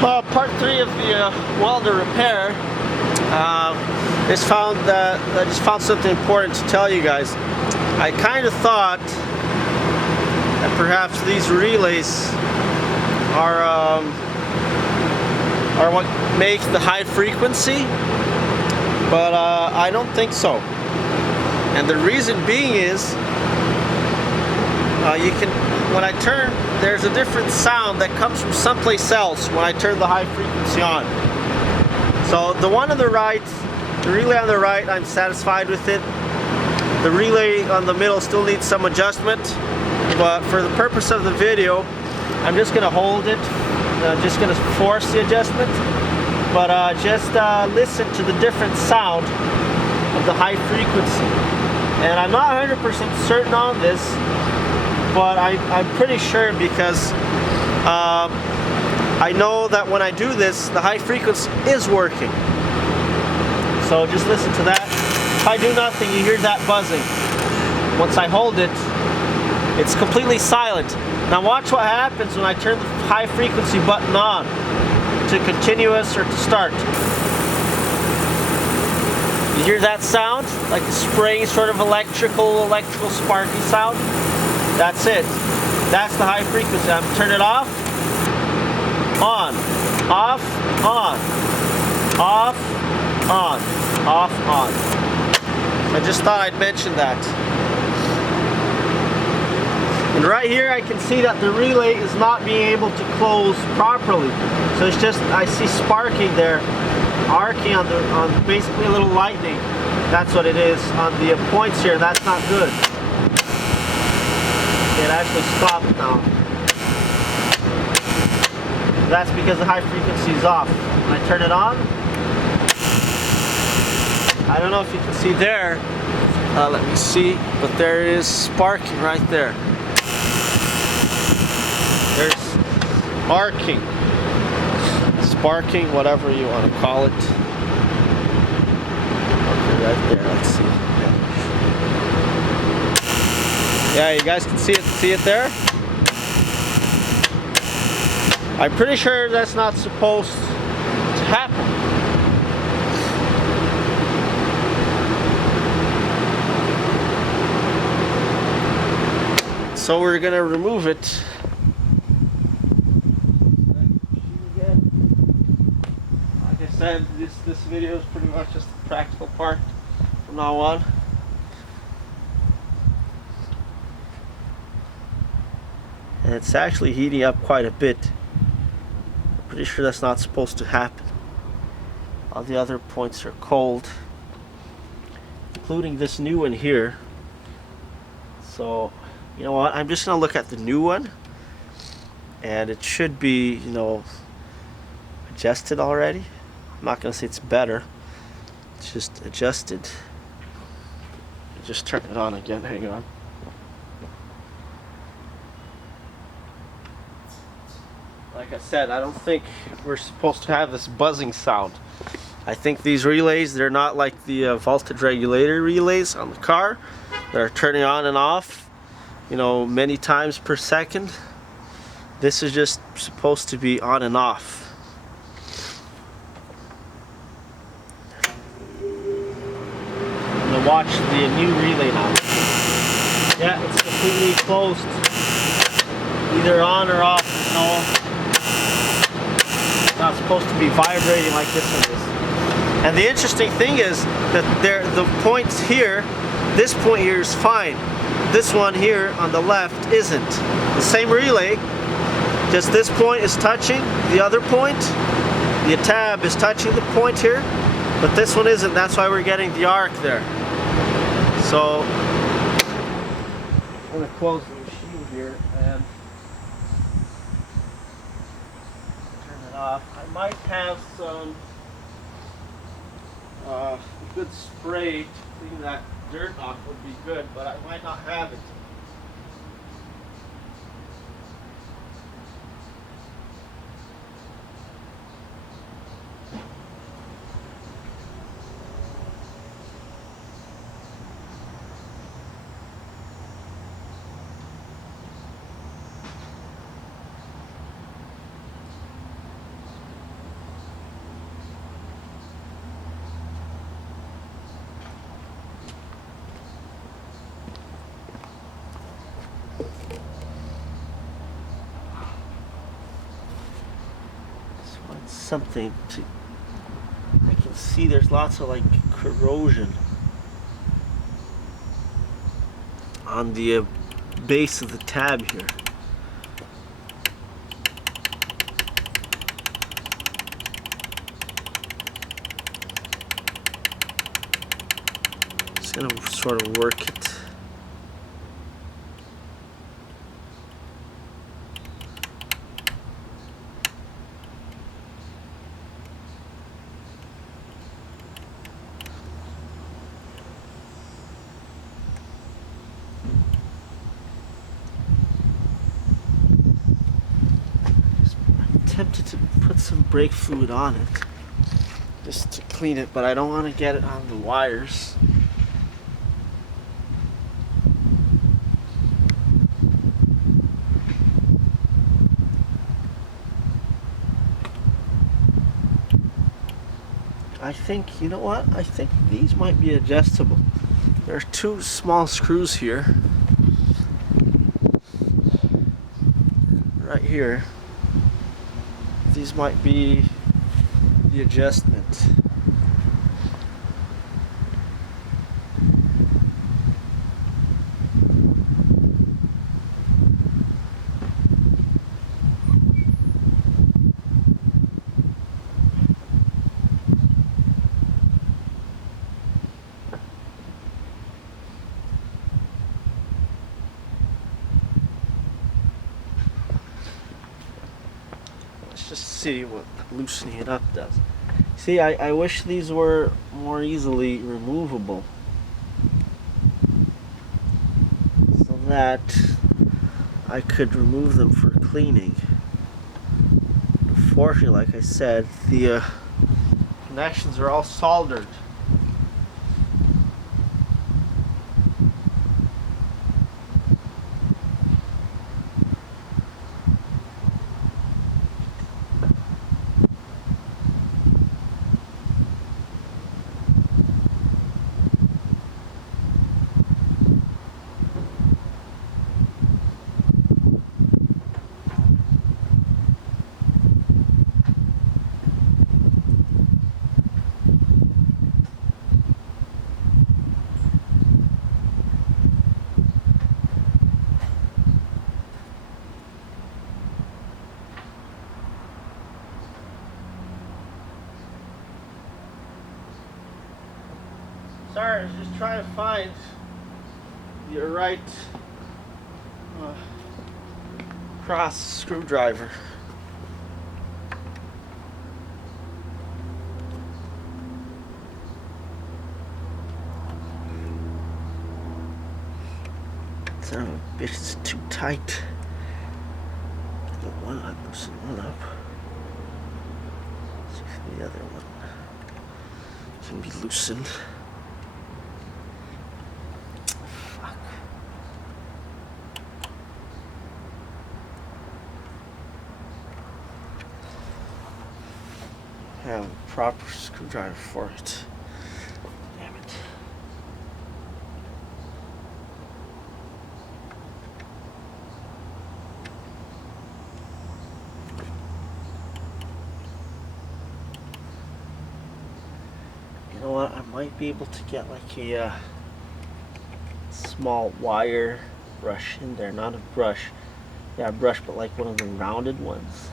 Part 3 of the welder repair I just found something important to tell you guys. I kind of thought that perhaps these relays are what makes the high frequency, but I don't think so. And the reason being is when I turn, there's a different sound that comes from someplace else when I turn the high frequency on. So the one on the right, the relay on the right, I'm satisfied with it. The relay on the middle still needs some adjustment, but for the purpose of the video, I'm just going to hold it. Just going to force the adjustment, but just listen to the different sound of the high frequency. And I'm not 100% certain on this, but I'm pretty sure because I know that when I do this, the high frequency is working. So just listen to that. If I do nothing, you hear that buzzing. Once I hold it, it's completely silent. Now watch what happens when I turn the high frequency button on to continuous or to start. You hear that sound? Like the spraying sort of electrical sparky sound? That's it. That's the high frequency. I'm turn it off, on, off, on, off, on, off, on. I just thought I'd mention that. And right here I can see that the relay is not being able to close properly. So it's just, I see sparking there, arcing on basically a little lightning. That's what it is on the points here. That's not good. It actually stopped now. That's because the high frequency is off. When I turn it on, I don't know if you can see there. Let me see, but there is sparking right there. There's arcing, sparking, whatever you want to call it. Okay, right there. Let's see. Yeah, you guys can see it. See it there? I'm pretty sure that's not supposed to happen. So we're gonna remove it. Like I said, this video is pretty much just the practical part from now on. And it's actually heating up quite a bit. I'm pretty sure that's not supposed to happen. All the other points are cold, including this new one here. So, you know what? I'm just gonna look at the new one, and it should be, you know, adjusted already. I'm not gonna say it's better. It's just adjusted. Just turn it on again. Hang on. Like I said, I don't think we're supposed to have this buzzing sound. I think these relays, they're not like the voltage regulator relays on the car. They're turning on and off, you know, many times per second. This is just supposed to be on and off. I'm gonna watch the new relay now. Yeah, it's completely closed. Either on or off, you know. Not supposed to be vibrating like this one is. And the interesting thing is that the points here, this point here is fine. This one here on the left isn't. The same relay, just this point is touching the other point. The tab is touching the point here, but this one isn't. That's why we're getting the arc there. So I'm gonna close the machine here and off. I might have some good spray to clean that dirt off would be good, but I might not have it. something to, I can see there's lots of like corrosion on the base of the tab here. Just gonna sort of work it. Tempted to put some brake fluid on it just to clean it, but I don't want to get it on the wires. I think, you know what? I think these might be adjustable. There's two small screws here, right here. These might be the adjustment. Just see what loosening it up does. See, I wish these were more easily removable so that I could remove them for cleaning. Unfortunately, like I said, the connections are all soldered. Sorry, I was just trying to find the right cross screwdriver. Son of a bitch, it's too tight. I'll loosen one up. See if the other one can be loosened. Have a proper screwdriver for it. Damn it. You know what? I might be able to get like a small wire brush in there. Not a brush. Yeah, a brush, but like one of the rounded ones.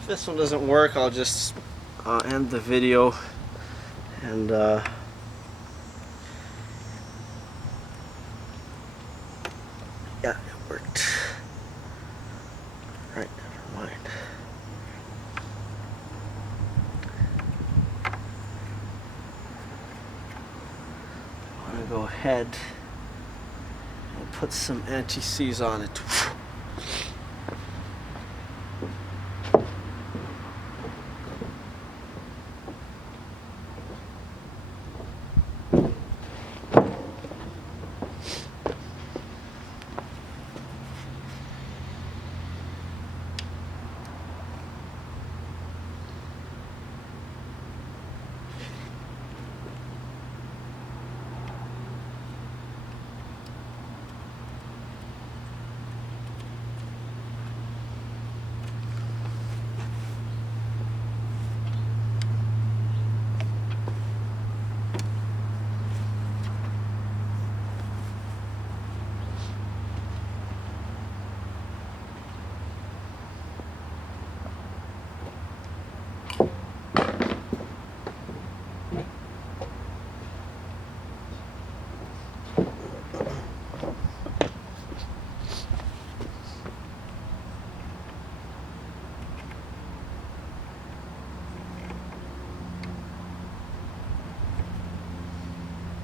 If this one doesn't work, I'll just end the video and yeah, it worked. Alright, never mind. I'm going to go ahead and put some anti-seize on it.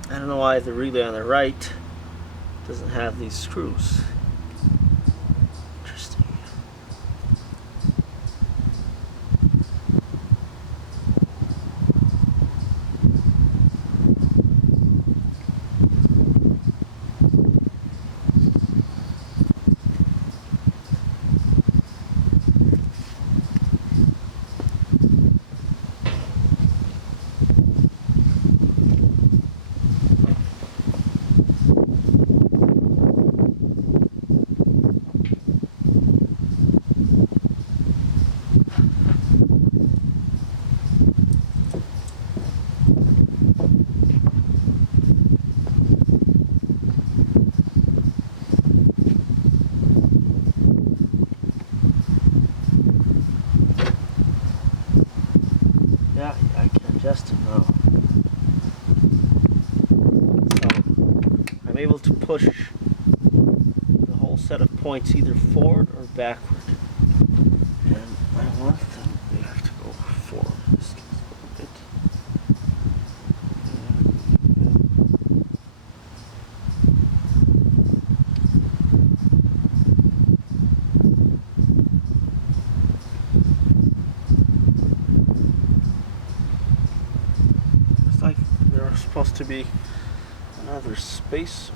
I don't know why the relay on the right doesn't have these screws. Interesting. Yeah, I can adjust it now. So I'm able to push the whole set of points either forward or backward. And I want them, they have to go forward in this case a bit. It's like there's supposed to be another spacer.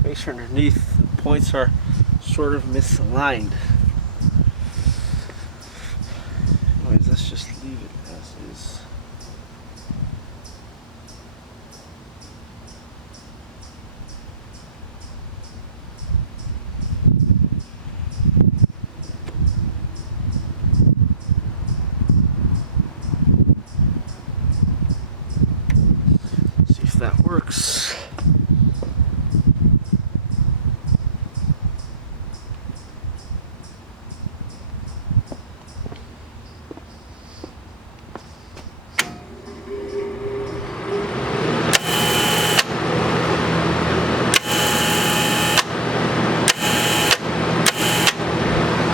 Spacer underneath, the points are sort of misaligned. Anyways, let's just leave it as is. See if that works.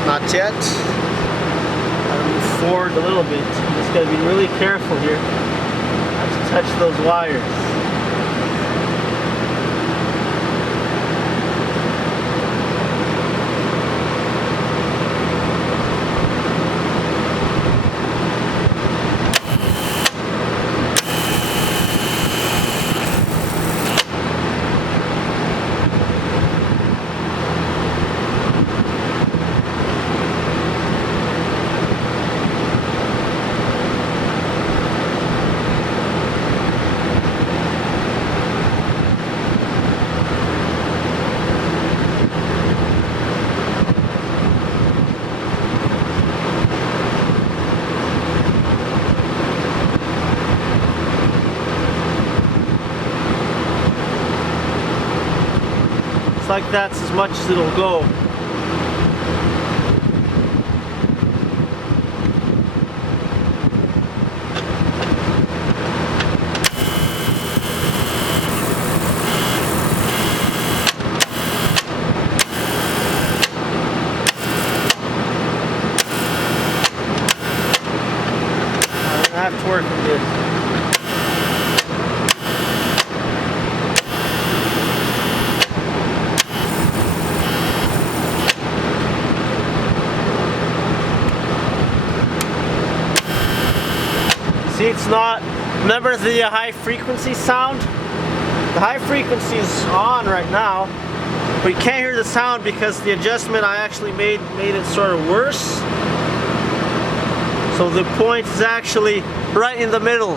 Not yet. Gotta move forward a little bit. Just gotta be really careful here not to touch those wires. It's like that's as much as it'll go. See, it's not, remember the high frequency sound? The high frequency is on right now, but you can't hear the sound because the adjustment I actually made it sort of worse. So the point is actually right in the middle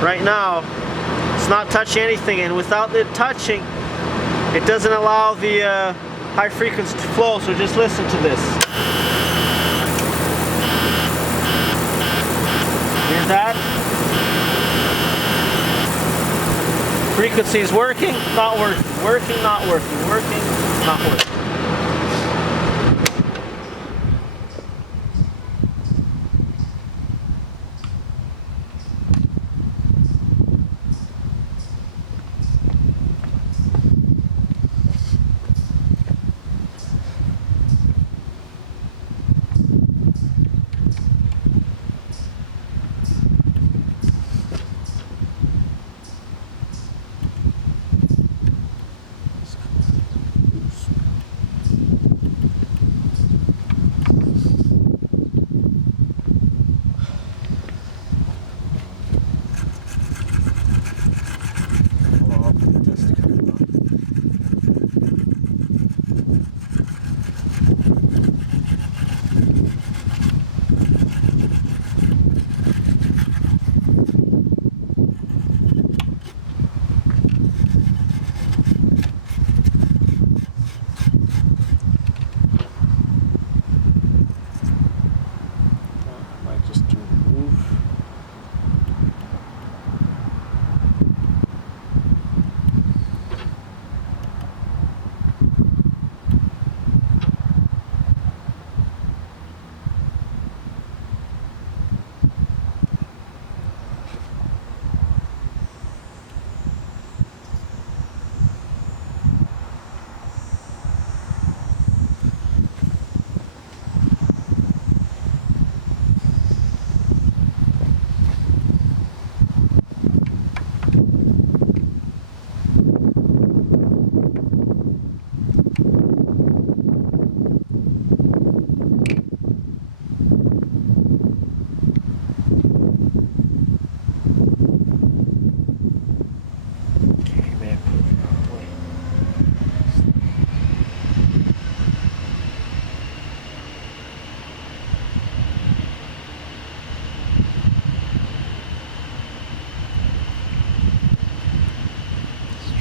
right now. It's not touching anything, and without it touching, it doesn't allow the high frequency to flow. So just listen to this. Hear that? Frequency is working, not working, working, not working, working, not working.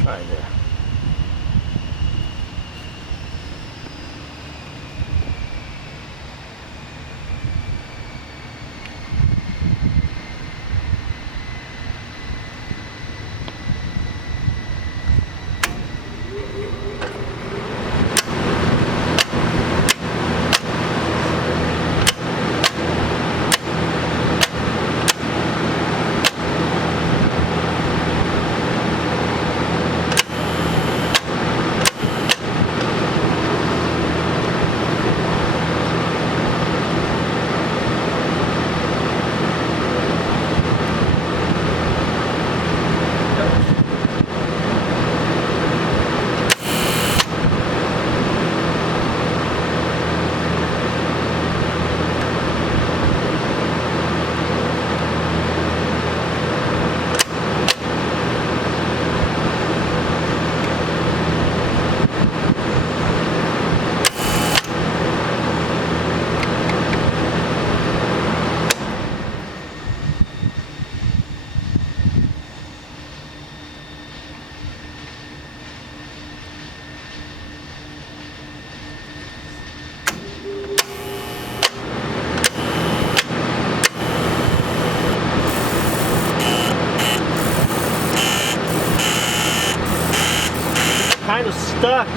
Try there. Kind of stuck.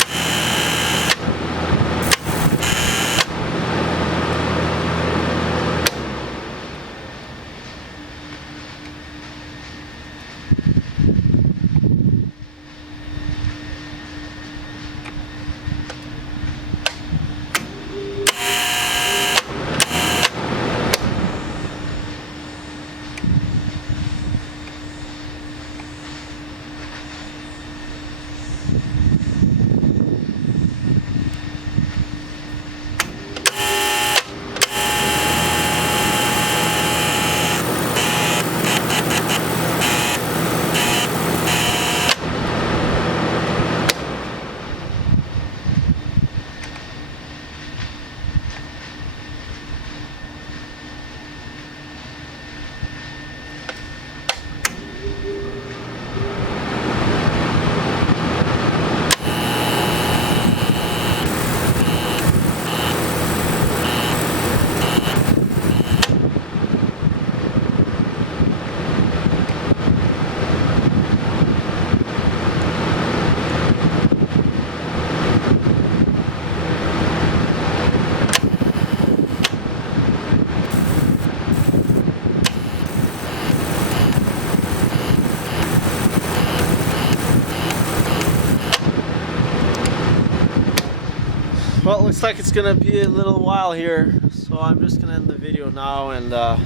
Well, it looks like it's gonna be a little while here, so I'm just gonna end the video now, and at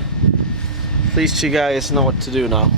least you guys know what to do now.